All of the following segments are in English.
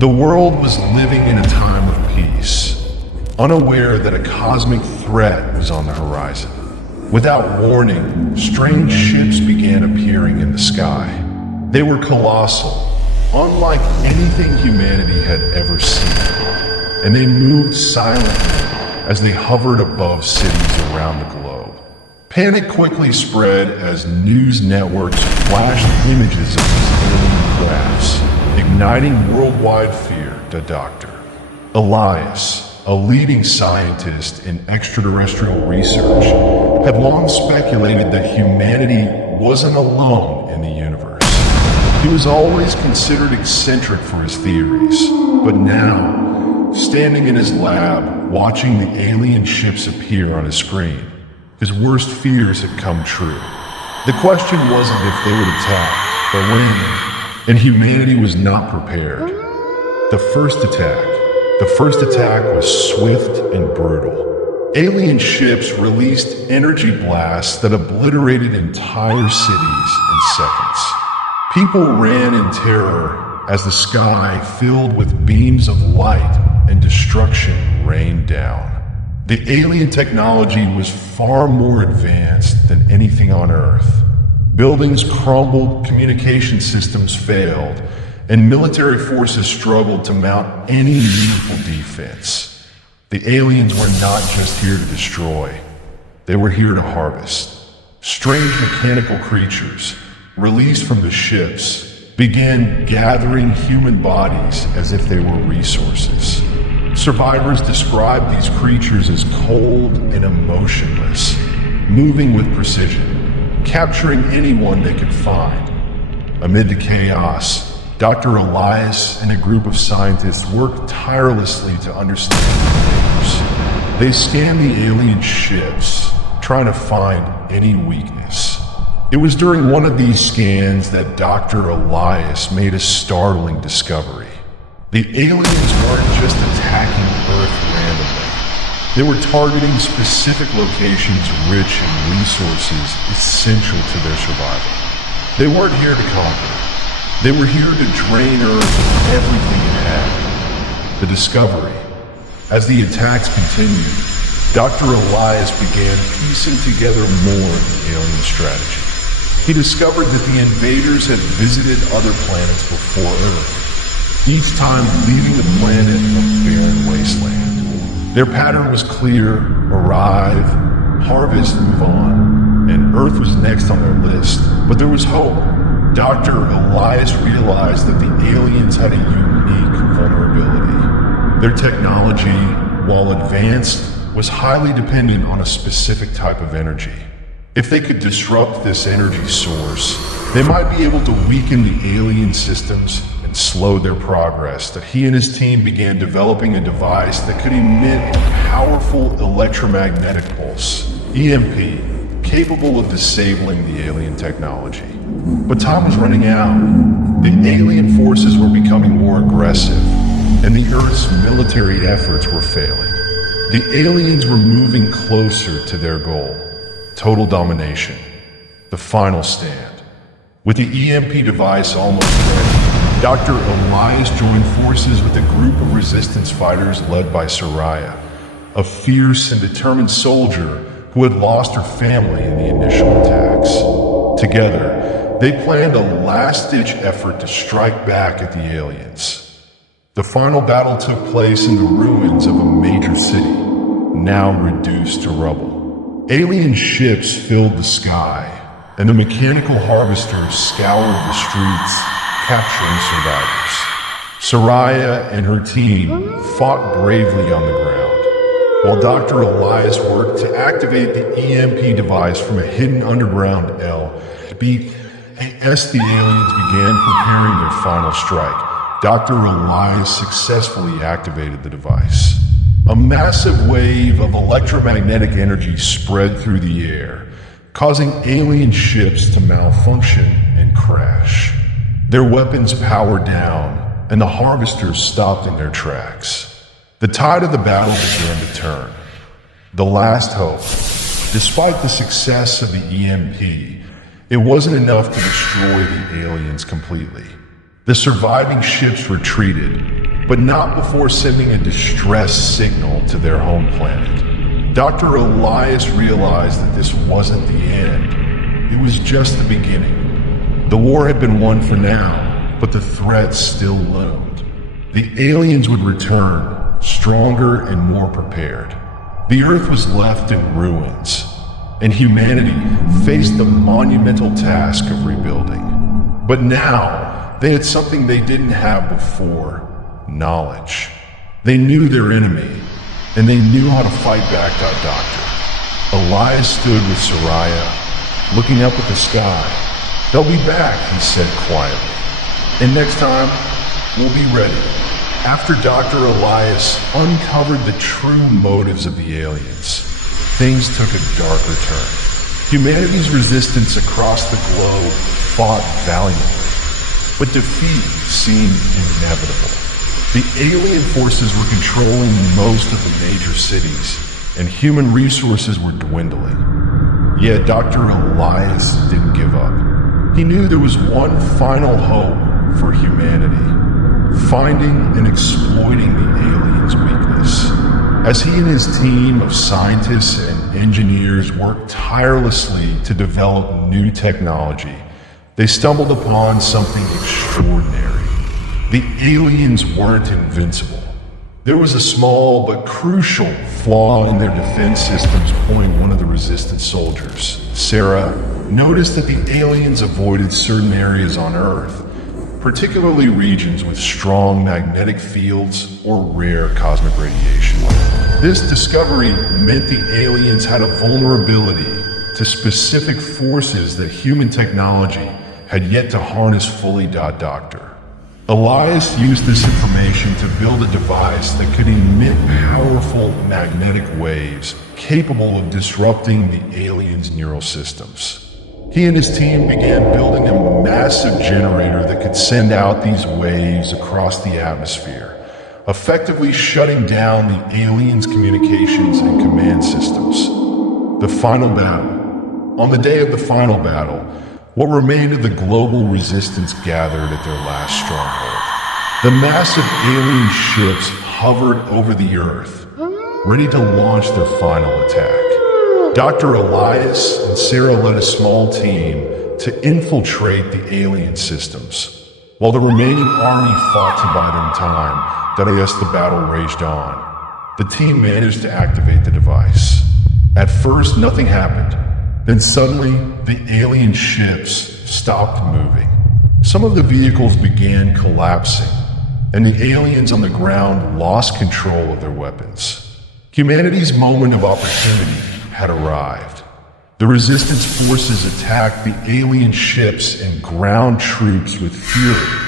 The world was living in a time of peace, unaware that a cosmic threat was on the horizon. Without warning, strange ships began appearing in the sky. They were colossal, unlike anything humanity had ever seen, and they moved silently as they hovered above cities around the globe. Panic quickly spread as news networks flashed images of these alien crafts, igniting worldwide fear. The Dr. Elias, a leading scientist in extraterrestrial research, had long speculated that humanity wasn't alone in the universe. He was always considered eccentric for his theories, but now, standing in his lab, watching the alien ships appear on his screen, his worst fears had come true. The question wasn't if they would attack, but when, and humanity was not prepared. The first attack was swift and brutal. Alien ships released energy blasts that obliterated entire cities in seconds. People ran in terror as the sky filled with beams of light and destruction rained down. The alien technology was far more advanced than anything on Earth. Buildings crumbled, communication systems failed, and military forces struggled to mount any meaningful defense. The aliens were not just here to destroy, they were here to harvest. Strange mechanical creatures, released from the ships, began gathering human bodies as if they were resources. Survivors described these creatures as cold and emotionless, moving with precision, capturing anyone they could find. Amid the chaos, Dr. Elias and a group of scientists worked tirelessly to understand the neighbors. They scanned the alien ships, trying to find any weakness. It was during one of these scans that Dr. Elias made a startling discovery. The aliens weren't just attacking Earth randomly. They were targeting specific locations rich in resources essential to their survival. They weren't here to conquer. They were here to drain Earth of everything it had. The discovery. As the attacks continued, Dr. Elias began piecing together more of the alien strategy. He discovered that the invaders had visited other planets before Earth, each time leaving the planet a barren wasteland. Their pattern was clear: arrive, harvest, move on, and Earth was next on their list. But there was hope. Dr. Elias realized that the aliens had a unique vulnerability. Their technology, while advanced, was highly dependent on a specific type of energy. If they could disrupt this energy source, they might be able to weaken the alien systems and slow their progress. That he and his team began developing a device that could emit a powerful electromagnetic pulse, EMP, capable of disabling the alien technology. But time was running out. The alien forces were becoming more aggressive, and the Earth's military efforts were failing. The aliens were moving closer to their goal: total domination, the final stand. With the EMP device almost ready, Dr. Elias joined forces with a group of resistance fighters led by Soraya, a fierce and determined soldier who had lost her family in the initial attacks. Together, they planned a last-ditch effort to strike back at the aliens. The final battle took place in the ruins of a major city, now reduced to rubble. Alien ships filled the sky, and the mechanical harvesters scoured the streets, capturing survivors. Soraya and her team fought bravely on the ground, while Dr. Elias worked to activate the EMP device from a hidden underground LB. As the aliens began preparing their final strike, Dr. Elias successfully activated the device. A massive wave of electromagnetic energy spread through the air, causing alien ships to malfunction and crash. Their weapons powered down, and the harvesters stopped in their tracks. The tide of the battle began to turn. The last hope. Despite the success of the EMP, it wasn't enough to destroy the aliens completely. The surviving ships retreated, but not before sending a distress signal to their home planet. Dr. Elias realized that this wasn't the end. It was just the beginning. The war had been won for now, but the threat still loomed. The aliens would return, stronger and more prepared. The Earth was left in ruins, and humanity faced the monumental task of rebuilding. But now, they had something they didn't have before: knowledge. They knew their enemy, and they knew how to fight back. Doctor Elias stood with Soraya, looking up at the sky. "They'll be back," he said quietly. "And next time, we'll be ready." After Dr. Elias uncovered the true motives of the aliens, things took a darker turn. Humanity's resistance across the globe fought valiantly, but defeat seemed inevitable. The alien forces were controlling most of the major cities, and human resources were dwindling. Yet Dr. Elias didn't give up. He knew there was one final hope for humanity: finding and exploiting the aliens' weakness. As he and his team of scientists and engineers worked tirelessly to develop new technology, they stumbled upon something extraordinary. The aliens weren't invincible. There was a small but crucial flaw in their defense systems, pointing one of the resistance soldiers. Sarah noticed that the aliens avoided certain areas on Earth, particularly regions with strong magnetic fields or rare cosmic radiation. This discovery meant the aliens had a vulnerability to specific forces that human technology had yet to harness fully. Doctor Elias used this information to build a device that could emit powerful magnetic waves capable of disrupting the aliens' neural systems. He and his team began building a massive generator that could send out these waves across the atmosphere, effectively shutting down the aliens' communications and command systems. The final battle. On the day of the final battle, what remained of the global resistance gathered at their last stronghold. The massive alien ships hovered over the Earth, ready to launch their final attack. Dr. Elias and Sarah led a small team to infiltrate the alien systems, while the remaining army fought to buy them time. As the battle raged on, the team managed to activate the device. At first, nothing happened. Then suddenly, the alien ships stopped moving. Some of the vehicles began collapsing, and the aliens on the ground lost control of their weapons. Humanity's moment of opportunity had arrived. The resistance forces attacked the alien ships and ground troops with fury,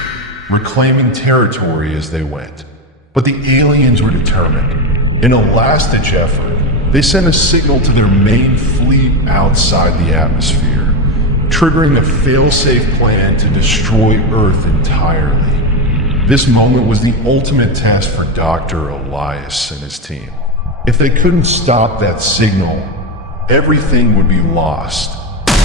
reclaiming territory as they went. But the aliens were determined. In a last-ditch effort, they sent a signal to their main fleet outside the atmosphere, triggering a fail-safe plan to destroy Earth entirely. This moment was the ultimate test for Dr. Elias and his team. If they couldn't stop that signal, everything would be lost.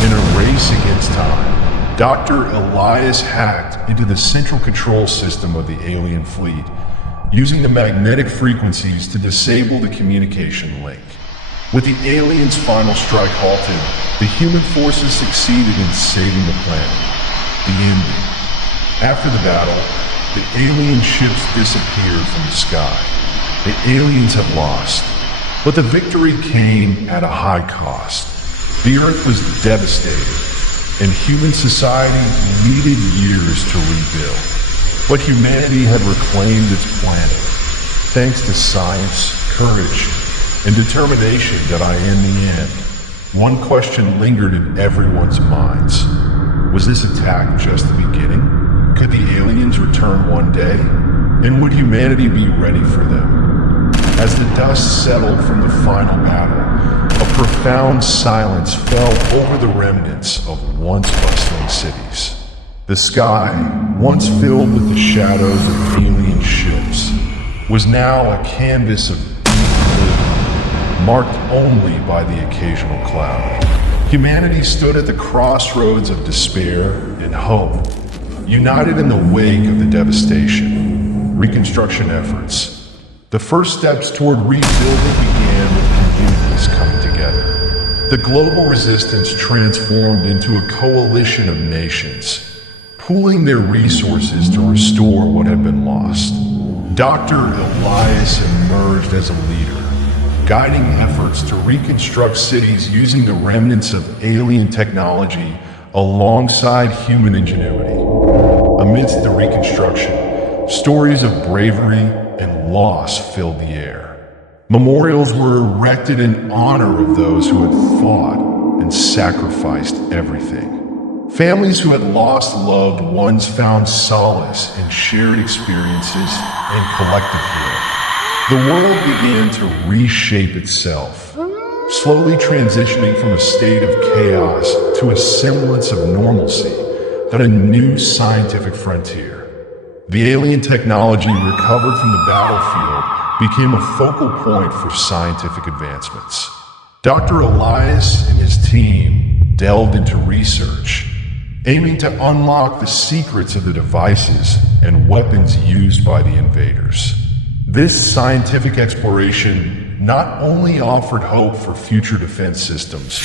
In a race against time, Dr. Elias hacked into the central control system of the alien fleet, using the magnetic frequencies to disable the communication link. With the aliens' final strike halted, the human forces succeeded in saving the planet. The ending. After the battle, the alien ships disappeared from the sky. The aliens had lost, but the victory came at a high cost. The Earth was devastated, and human society needed years to rebuild. But humanity had reclaimed its planet, thanks to science, courage, and determination. In the end, one question lingered in everyone's minds. Was this attack just the beginning? Could the aliens return one day? And would humanity be ready for them? As the dust settled from the final battle, a profound silence fell over the remnants of once bustling cities. The sky, once filled with the shadows of alien ships, was now a canvas of deep blue, marked only by the occasional cloud. Humanity stood at the crossroads of despair and hope, united in the wake of the devastation. reconstruction efforts. The first steps toward rebuilding began with communities coming together. The global resistance transformed into a coalition of nations, pooling their resources to restore what had been lost. Dr. Elias emerged as a leader, guiding efforts to reconstruct cities using the remnants of alien technology alongside human ingenuity. Amidst the reconstruction, stories of bravery and loss filled the air. Memorials were erected in honor of those who had fought and sacrificed everything. Families who had lost loved ones found solace in shared experiences and collective healing. The world began to reshape itself, slowly transitioning from a state of chaos to a semblance of normalcy on a new scientific frontier. The alien technology recovered from the battlefield became a focal point for scientific advancements. Dr. Elias and his team delved into research, aiming to unlock the secrets of the devices and weapons used by the invaders. This scientific exploration not only offered hope for future defense systems,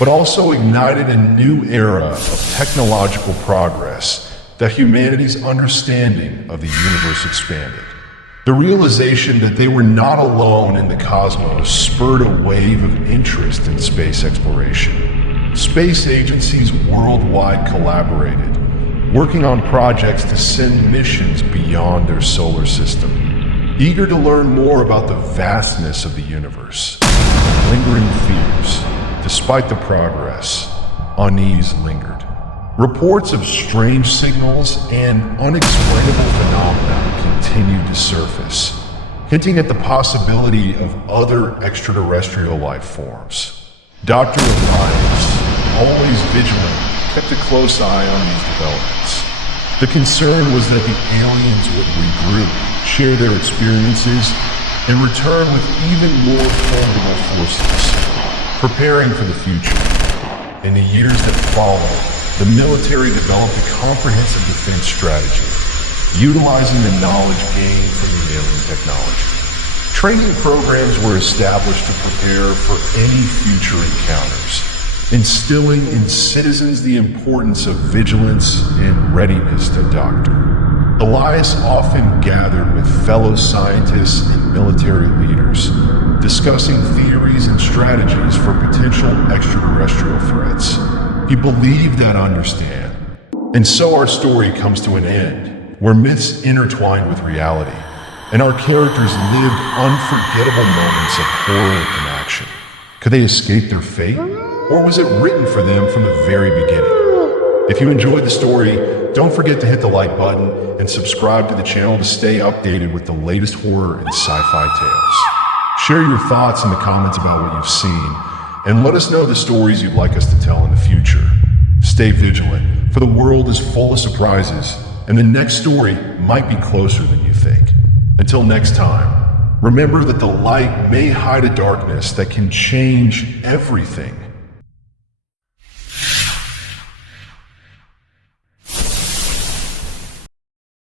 but also ignited a new era of technological progress that humanity's understanding of the universe expanded. The realization that they were not alone in the cosmos spurred a wave of interest in space exploration. Space agencies worldwide collaborated, working on projects to send missions beyond their solar system, eager to learn more about the vastness of the universe. Lingering fears, despite the progress, unease lingered. Reports of strange signals and unexplainable phenomena continued to surface, hinting at the possibility of other extraterrestrial life forms. Dr. Elias, always vigilant, kept a close eye on these developments. The concern was that the aliens would regroup, share their experiences, and return with even more formidable forces, preparing for the future. In the years that followed, the military developed a comprehensive defense strategy, utilizing the knowledge gained from the alien technology. Training programs were established to prepare for any future encounters, instilling in citizens the importance of vigilance and readiness to doctor. Elias often gathered with fellow scientists and military leaders, discussing theories and strategies for potential extraterrestrial threats. He believed that understand. And so our story comes to an end, where myths intertwine with reality, and our characters lived unforgettable moments of horror and action. Could they escape their fate? Or was it written for them from the very beginning? If you enjoyed the story, don't forget to hit the like button and subscribe to the channel to stay updated with the latest horror and sci-fi tales. Share your thoughts in the comments about what you've seen, and let us know the stories you'd like us to tell in the future. Stay vigilant, for the world is full of surprises, and the next story might be closer than you think. Until next time, remember that the light may hide a darkness that can change everything.